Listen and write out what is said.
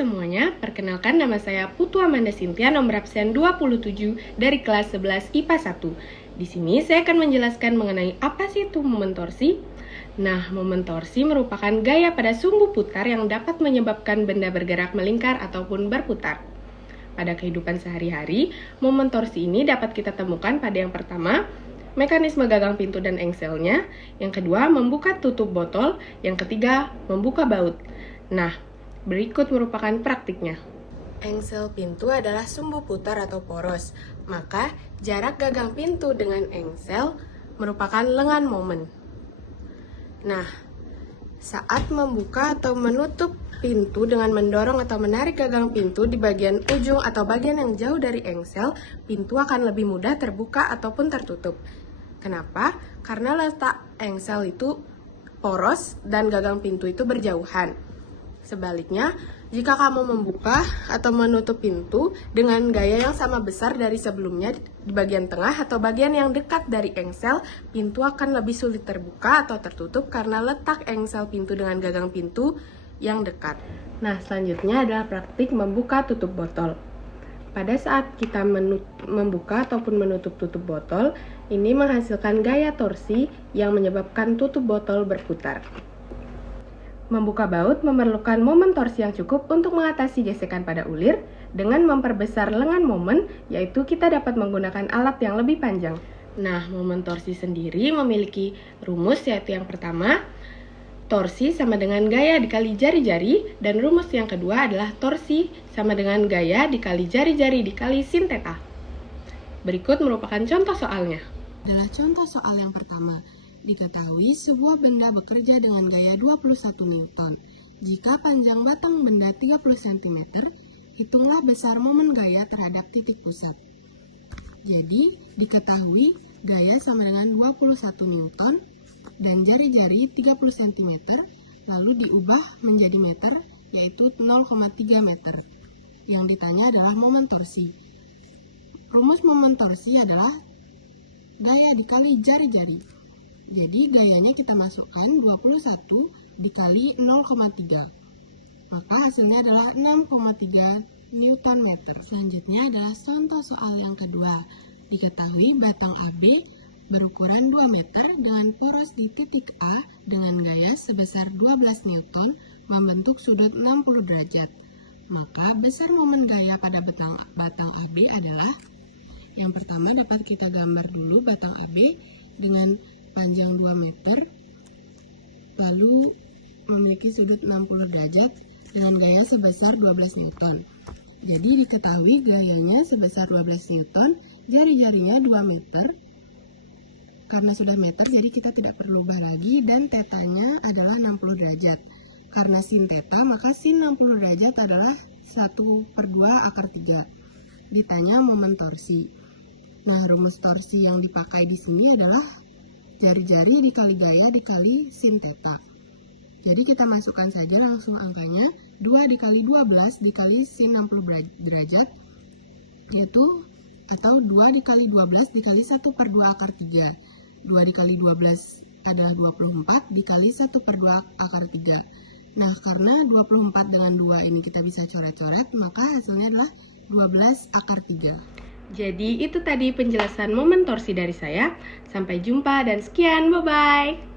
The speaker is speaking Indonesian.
semuanya, perkenalkan nama saya Putu Amanda Cynthia, nomor absen 27 dari kelas 11 IPA 1. Di sini saya akan menjelaskan mengenai apa sih itu momen torsi. Nah, momen torsi merupakan gaya pada sumbu putar yang dapat menyebabkan benda bergerak melingkar ataupun berputar. Pada kehidupan sehari-hari, momen torsi ini dapat kita temukan pada yang pertama, mekanisme gagang pintu dan engselnya, yang kedua, membuka tutup botol, yang ketiga, membuka baut. Nah, berikut merupakan praktiknya. Engsel pintu adalah sumbu putar atau poros, maka jarak gagang pintu dengan engsel merupakan lengan momen. Nah, saat membuka atau menutup pintu dengan mendorong atau menarik gagang pintu di bagian ujung atau bagian yang jauh dari engsel, pintu akan lebih mudah terbuka ataupun tertutup. Kenapa? Karena letak engsel itu poros dan gagang pintu itu berjauhan. Sebaliknya, jika kamu membuka atau menutup pintu dengan gaya yang sama besar dari sebelumnya di bagian tengah atau bagian yang dekat dari engsel, pintu akan lebih sulit terbuka atau tertutup karena letak engsel pintu dengan gagang pintu yang dekat. Nah, selanjutnya adalah praktik membuka tutup botol. Pada saat kita membuka ataupun menutup tutup botol, ini menghasilkan gaya torsi yang menyebabkan tutup botol berputar. Membuka baut memerlukan momen torsi yang cukup untuk mengatasi gesekan pada ulir dengan memperbesar lengan momen, yaitu kita dapat menggunakan alat yang lebih panjang. Nah, momen torsi sendiri memiliki rumus, yaitu yang pertama, torsi sama dengan gaya dikali jari-jari, dan rumus yang kedua adalah torsi sama dengan gaya dikali jari-jari dikali sin theta. Berikut merupakan contoh soalnya. Adalah contoh soal yang pertama. Diketahui sebuah benda bekerja dengan gaya 21 Newton. Jika panjang batang benda 30 cm, hitunglah besar momen gaya terhadap titik pusat. Jadi, diketahui gaya sama dengan 21 Newton dan jari-jari 30 cm, lalu diubah menjadi meter, yaitu 0,3 meter. Yang ditanya adalah momen torsi. Rumus momen torsi adalah gaya dikali jari-jari. Jadi gayanya kita masukkan 21 dikali 0,3. Maka hasilnya adalah 6,3 Newton meter. Selanjutnya adalah contoh soal yang kedua. Diketahui batang AB berukuran 2 meter dengan poros di titik A dengan gaya sebesar 12 Newton membentuk sudut 60 derajat. Maka besar momen gaya pada batang AB adalah, yang pertama dapat kita gambar dulu batang AB dengan panjang 2 meter, lalu memiliki sudut 60 derajat dengan gaya sebesar 12 Newton. Jadi diketahui gayanya sebesar 12 Newton, jari-jarinya 2 meter. Karena sudah meter, jadi kita tidak perlu ubah lagi, dan tetanya adalah 60 derajat. Karena sin theta, maka sin 60 derajat adalah 1/2 akar 3. Ditanya momen torsi. Nah, rumus torsi yang dipakai di sini adalah jari-jari dikali gaya dikali sin theta. Jadi kita masukkan saja langsung angkanya, 2 dikali 12 dikali sin 60 derajat, yaitu atau 2 dikali 12 dikali 1/2 akar 3. 2 dikali 12 adalah 24 dikali 1/2 akar 3. Nah, karena 24 dengan 2 ini kita bisa coret-coret, maka hasilnya adalah 12 akar 3. Jadi itu tadi penjelasan momen torsi dari saya. Sampai jumpa dan sekian, bye-bye.